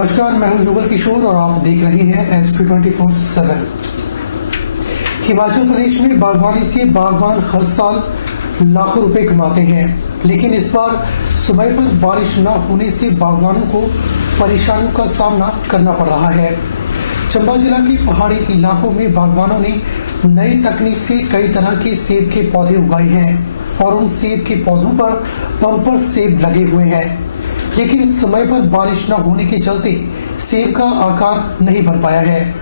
नमस्कार, मैं हूं युगल किशोर और आप देख रहे हैं SP24/7। हिमाचल प्रदेश में बागवानी से बागवान हर साल लाखों रुपए कमाते हैं, लेकिन इस बार समय पर बारिश न होने से बागवानों को परेशानियों का सामना करना पड़ रहा है। चंबा जिला के पहाड़ी इलाकों में बागवानों ने नई तकनीक से कई तरह के सेब के पौधे उगाए हैं और उन सेब के पौधों पर बम्पर सेब लगे हुए हैं, लेकिन समय पर बारिश न होने के चलते सेब का आकार नहीं बन पाया है।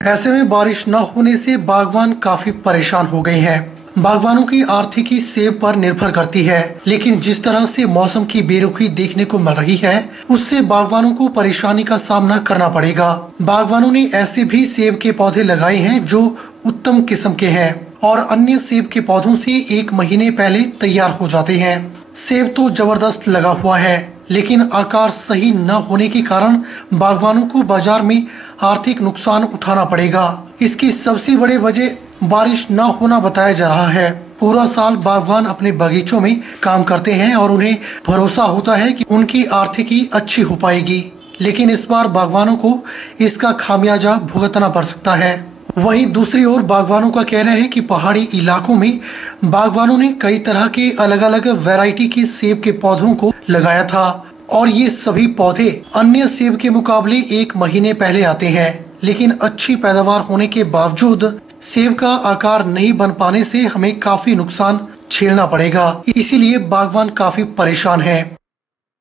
ऐसे में बारिश न होने से बागवान काफी परेशान हो गए हैं। बागवानों की आर्थिकी सेब पर निर्भर करती है, लेकिन जिस तरह से मौसम की बेरुखी देखने को मिल रही है, उससे बागवानों को परेशानी का सामना करना पड़ेगा। बागवानों ने ऐसे भी सेब के पौधे लगाए हैं जो उत्तम किस्म के हैं और अन्य सेब के पौधों से 1 महीने पहले तैयार हो जाते हैं। सेब तो जबरदस्त लगा हुआ है, लेकिन आकार सही न होने के कारण बागवानों को बाजार में आर्थिक नुकसान उठाना पड़ेगा। इसकी सबसे बड़ी वजह बारिश न होना बताया जा रहा है। पूरा साल बागवान अपने बगीचों में काम करते हैं और उन्हें भरोसा होता है कि उनकी आर्थिकी अच्छी हो पाएगी, लेकिन इस बार बागवानों को इसका खामियाजा भुगतना पड़ सकता है। वहीं दूसरी ओर बागवानों का कहना है कि पहाड़ी इलाकों में बागवानों ने कई तरह के अलग अलग वैरायटी के सेब के पौधों को लगाया था और ये सभी पौधे अन्य सेब के मुकाबले 1 महीने पहले आते हैं, लेकिन अच्छी पैदावार होने के बावजूद सेब का आकार नहीं बन पाने से हमें काफी नुकसान झेलना पड़ेगा। इसीलिए बागवान काफी परेशान है।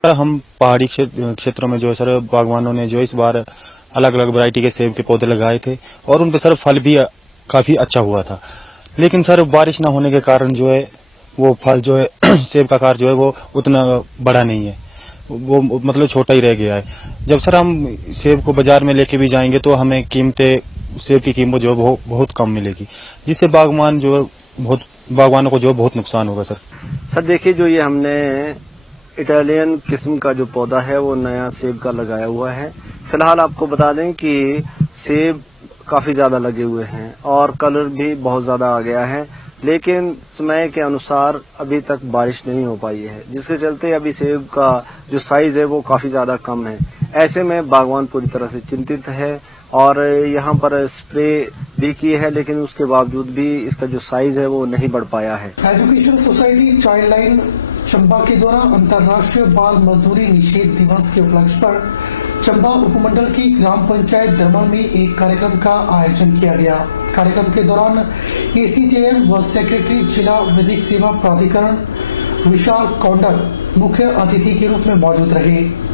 हम पहाड़ी क्षेत्रों में जो सर बागवानों ने जो इस बार अलग अलग वैरायटी के सेब के पौधे लगाए थे और उन पर सर फल भी काफी अच्छा हुआ था, लेकिन सर बारिश न होने के कारण जो है वो फल जो है सेब का आकार जो है वो उतना बड़ा नहीं है, वो मतलब छोटा ही रह गया है। जब सर हम सेब को बाजार में लेके भी जाएंगे तो हमें सेब की कीमत जो है बहुत कम मिलेगी, जिससे बागवानों को जो है बहुत नुकसान होगा। सर देखिए, जो ये हमने इटालियन किस्म का जो पौधा है वो नया सेब का लगाया हुआ है। फिलहाल आपको बता दें कि सेब काफी ज्यादा लगे हुए हैं और कलर भी बहुत ज्यादा आ गया है, लेकिन समय के अनुसार अभी तक बारिश नहीं हो पाई है, जिसके चलते अभी सेब का जो साइज है वो काफी ज्यादा कम है। ऐसे में बागवान पूरी तरह से चिंतित है और यहाँ पर स्प्रे भी की है, लेकिन उसके बावजूद भी इसका जो साइज है वो नहीं बढ़ पाया है। Education society child line Chamba के द्वारा अंतर्राष्ट्रीय बाल मजदूरी निषेध दिवस के उपलक्ष्य पर चंबा उपमंडल की ग्राम पंचायत दरमन में एक कार्यक्रम का आयोजन किया गया। कार्यक्रम के दौरान ACJM व सेक्रेटरी जिला विधिक सेवा प्राधिकरण विशाल कौंडल मुख्य अतिथि के रूप में मौजूद रहे।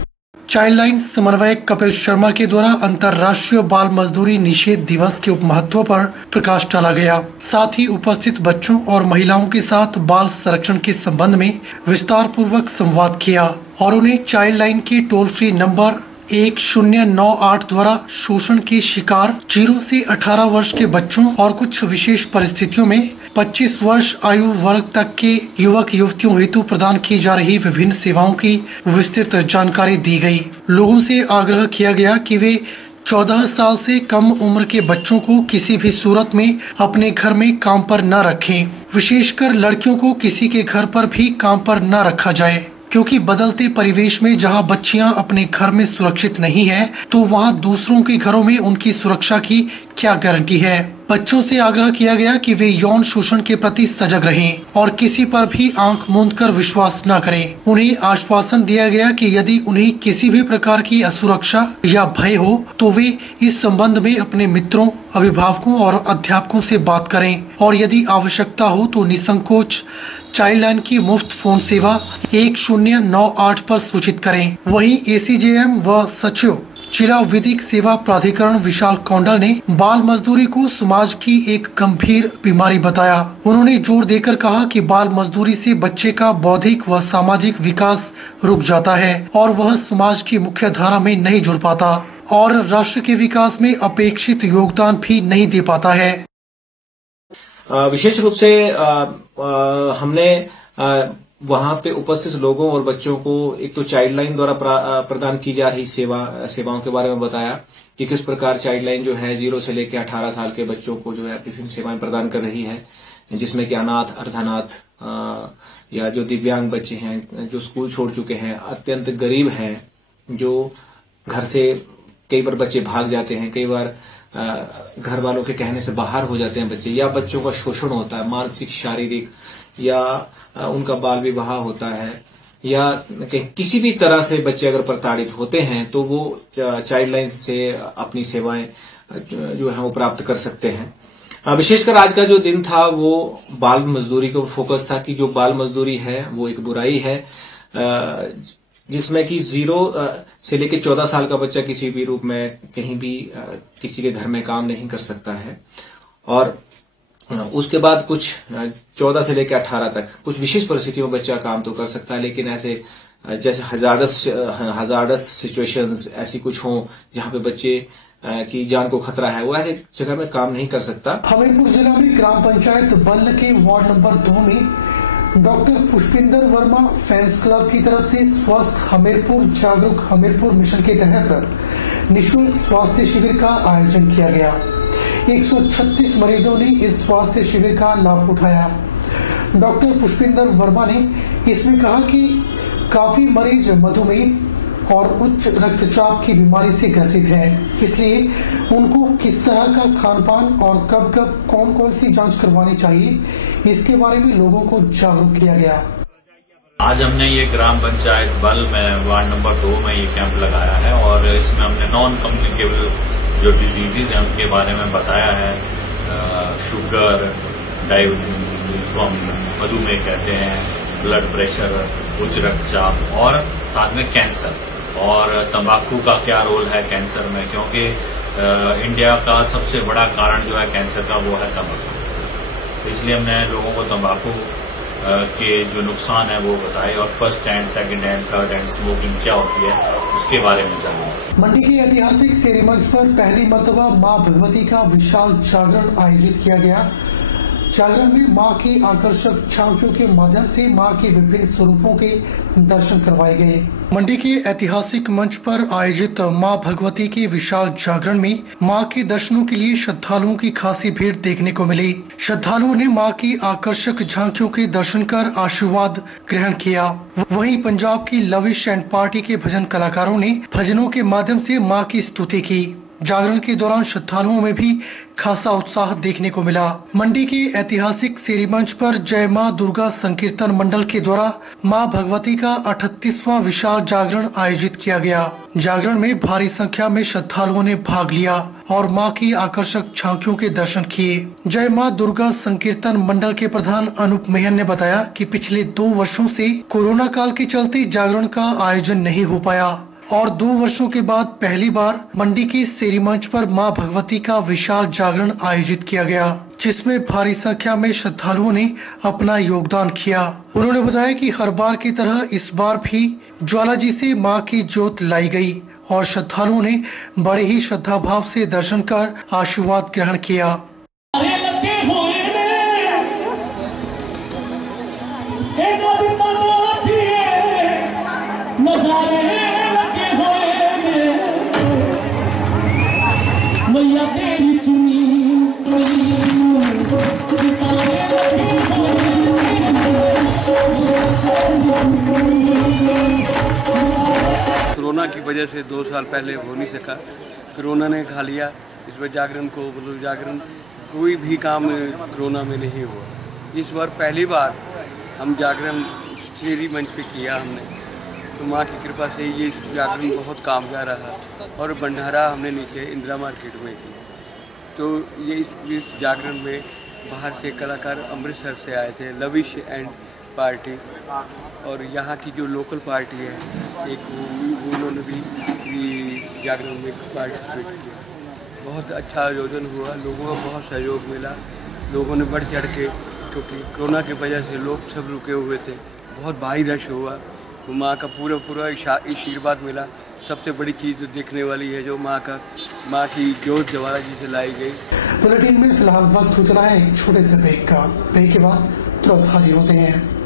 चाइल्ड लाइन समन्वयक कपिल शर्मा के द्वारा अंतर्राष्ट्रीय बाल मजदूरी निषेध दिवस के उपमहत्व पर प्रकाश डाला गया। साथ ही उपस्थित बच्चों और महिलाओं के साथ बाल संरक्षण के संबंध में विस्तार पूर्वक संवाद किया और उन्हें चाइल्ड लाइन के टोल फ्री नंबर 1098 द्वारा शोषण के शिकार 0 से 18 वर्ष के बच्चों और कुछ विशेष परिस्थितियों में 25 वर्ष आयु वर्ग तक के युवक युवतियों हेतु प्रदान की जा रही विभिन्न सेवाओं की विस्तृत जानकारी दी गई। लोगों से आग्रह किया गया कि वे 14 साल से कम उम्र के बच्चों को किसी भी सूरत में अपने घर में काम पर न रखें। विशेषकर लड़कियों को किसी के घर पर भी काम पर न रखा जाए, क्योंकि बदलते परिवेश में जहां बच्चियां अपने घर में सुरक्षित नहीं हैं, तो वहां दूसरों के घरों में उनकी सुरक्षा की क्या गारंटी है। बच्चों से आग्रह किया गया कि वे यौन शोषण के प्रति सजग रहें और किसी पर भी आंख मूंद कर विश्वास न करें। उन्हें आश्वासन दिया गया कि यदि उन्हें किसी भी प्रकार की असुरक्षा या भय हो तो वे इस संबंध में अपने मित्रों, अभिभावकों और अध्यापकों से बात करें और यदि आवश्यकता हो तो निसंकोच चाइल्ड लाइन की मुफ्त फोन सेवा 1098 पर सूचित करें। वहीं ACJM व सचिव जिला विधिक सेवा प्राधिकरण विशाल कौंडल ने बाल मजदूरी को समाज की एक गंभीर बीमारी बताया। उन्होंने जोर देकर कहा कि बाल मजदूरी से बच्चे का बौद्धिक व सामाजिक विकास रुक जाता है और वह समाज की मुख्य धारा में नहीं जुड़ पाता और राष्ट्र के विकास में अपेक्षित योगदान भी नहीं दे पाता है। विशेष रूप से हमने वहां पे उपस्थित लोगों और बच्चों को एक तो चाइल्ड लाइन द्वारा प्रदान की जा रही सेवाओं के बारे में बताया कि किस प्रकार चाइल्ड लाइन जो है 0 से लेकर 18 साल के बच्चों को जो है विभिन्न सेवाएं प्रदान कर रही है, जिसमें कि अनाथ, अर्धनाथ या जो दिव्यांग बच्चे हैं, जो स्कूल छोड़ चुके हैं, अत्यंत गरीब हैं, जो घर से कई बार बच्चे भाग जाते हैं, कई बार घर वालों के कहने से बाहर हो जाते हैं बच्चे, या बच्चों का शोषण होता है मानसिक शारीरिक, या उनका बाल विवाह होता है, या किसी भी तरह से बच्चे अगर प्रताड़ित होते हैं तो वो चाइल्ड लाइन से अपनी सेवाएं जो है वो प्राप्त कर सकते हैं। विशेषकर आज का जो दिन था वो बाल मजदूरी को फोकस था कि जो बाल मजदूरी है वो एक बुराई है, जिसमें कि 0 से लेकर 14 साल का बच्चा किसी भी रूप में कहीं भी किसी के घर में काम नहीं कर सकता है, और उसके बाद कुछ 14 से लेकर 18 तक कुछ विशेष परिस्थितियों में बच्चा काम तो कर सकता है, लेकिन ऐसे जैसे हजार्डस सिचुएशंस ऐसी कुछ हो जहां पे बच्चे की जान को खतरा है, वो ऐसे जगह में काम नहीं कर सकता। हमीरपुर जिला में ग्राम पंचायत बल्ल के वार्ड नंबर 2 में doctor Pushpinder Verma fans club की तरफ से स्वस्थ हमीरपुर जागरूक हमीरपुर मिशन के तहत निःशुल्क स्वास्थ्य शिविर का आयोजन किया गया। 136 मरीजों ने इस स्वास्थ्य शिविर का लाभ उठाया। डॉक्टर पुष्पिंदर वर्मा ने इसमें कहा कि काफी मरीज मधुमेह और उच्च रक्तचाप की बीमारी से ग्रसित हैं, इसलिए उनको किस तरह का खान पान और कब कब कौन कौन सी जांच करवानी चाहिए इसके बारे में लोगों को जागरूक किया गया। आज हमने ये ग्राम पंचायत बल में वार्ड नंबर 2 में ये कैंप लगाया है और इसमें हमने नॉन कम्युनिकेबल जो डिजीजेज हैं उनके बारे में बताया है। शुगर, डायबिटीज, जिसको हम मधुमेह कहते हैं, ब्लड प्रेशर, उच्च रक्तचाप और साथ में कैंसर, और तंबाकू का क्या रोल है कैंसर में, क्योंकि इंडिया का सबसे बड़ा कारण जो है कैंसर का वो है तंबाकू। तो इसलिए हमने लोगों को तंबाकू के जो नुकसान है वो बताए और first hand, second hand, third hand smoking क्या होती है उसके बारे में जाना। मंडी के ऐतिहासिक शेरी मंच पर पहली मर्तबा मां भगवती का विशाल जागरण आयोजित किया गया। जागरण में मां की आकर्षक झांकियों के माध्यम से मां के विभिन्न स्वरूपों के दर्शन करवाए गए। मंडी के ऐतिहासिक मंच पर आयोजित मां भगवती के विशाल जागरण में मां के दर्शनों के लिए श्रद्धालुओं की खासी भीड़ देखने को मिली। श्रद्धालुओं ने मां की आकर्षक झांकियों के दर्शन कर आशीर्वाद ग्रहण किया। वहीं पंजाब की लविश एंड पार्टी के भजन कलाकारों ने भजनों के माध्यम से मां की स्तुति की। जागरण के दौरान श्रद्धालुओं में भी खासा उत्साह देखने को मिला। मंडी के ऐतिहासिक शेरी मंच पर जय मां दुर्गा संकीर्तन मंडल के द्वारा मां भगवती का 38वां विशाल जागरण आयोजित किया गया। जागरण में भारी संख्या में श्रद्धालुओं ने भाग लिया और मां की आकर्षक झांकियों के दर्शन किए। जय मां दुर्गा संकीर्तन मंडल के प्रधान अनूप मेहन ने बताया कि पिछले 2 वर्षों से कोरोना काल के चलते जागरण का आयोजन नहीं हो पाया और 2 वर्षों के बाद पहली बार मंडी के शेरी मंच पर मां भगवती का विशाल जागरण आयोजित किया गया, जिसमें भारी संख्या में श्रद्धालुओं ने अपना योगदान किया। उन्होंने बताया कि हर बार की तरह इस बार भी ज्वाला जी से मां की ज्योत लाई गई और श्रद्धालुओं ने बड़े ही श्रद्धा भाव से दर्शन कर आशीर्वाद ग्रहण किया। कोरोना की वजह से 2 साल पहले हो नहीं सका, कोरोना ने खा लिया इसमें जागरण को। मतलब जागरण कोई भी काम कोरोना में नहीं हुआ। इस बार पहली बार हम जागरण शेरी मंच पे किया हमने, तो माँ की कृपा से ये जागरण बहुत कामयाब रहा और भंडारा हमने नीचे इंदिरा मार्केट में किया। तो ये इस जागरण में बाहर से कलाकार अमृतसर से आए थे, लविश एंड पार्टी, और यहाँ की जो लोकल पार्टी है एक उन्होंने भी जागरण में पार्टिसिपेट किया। बहुत अच्छा आयोजन हुआ, लोगों का बहुत सहयोग मिला, लोगों ने बढ़ चढ़ के, क्योंकि कोरोना की वजह से लोग सब रुके हुए थे, बहुत भारी रश हुआ, तो माँ का पूरा आशीर्वाद मिला। सबसे बड़ी चीज़ जो देखने वाली है जो माँ की ज्योत ज्वाला जी से लाई गई। बुलेटिन में फिलहाल वक्त हो चला है एक छोटे से ब्रेक का। ब्रेक के बाद तुरंत हाजिर होते हैं।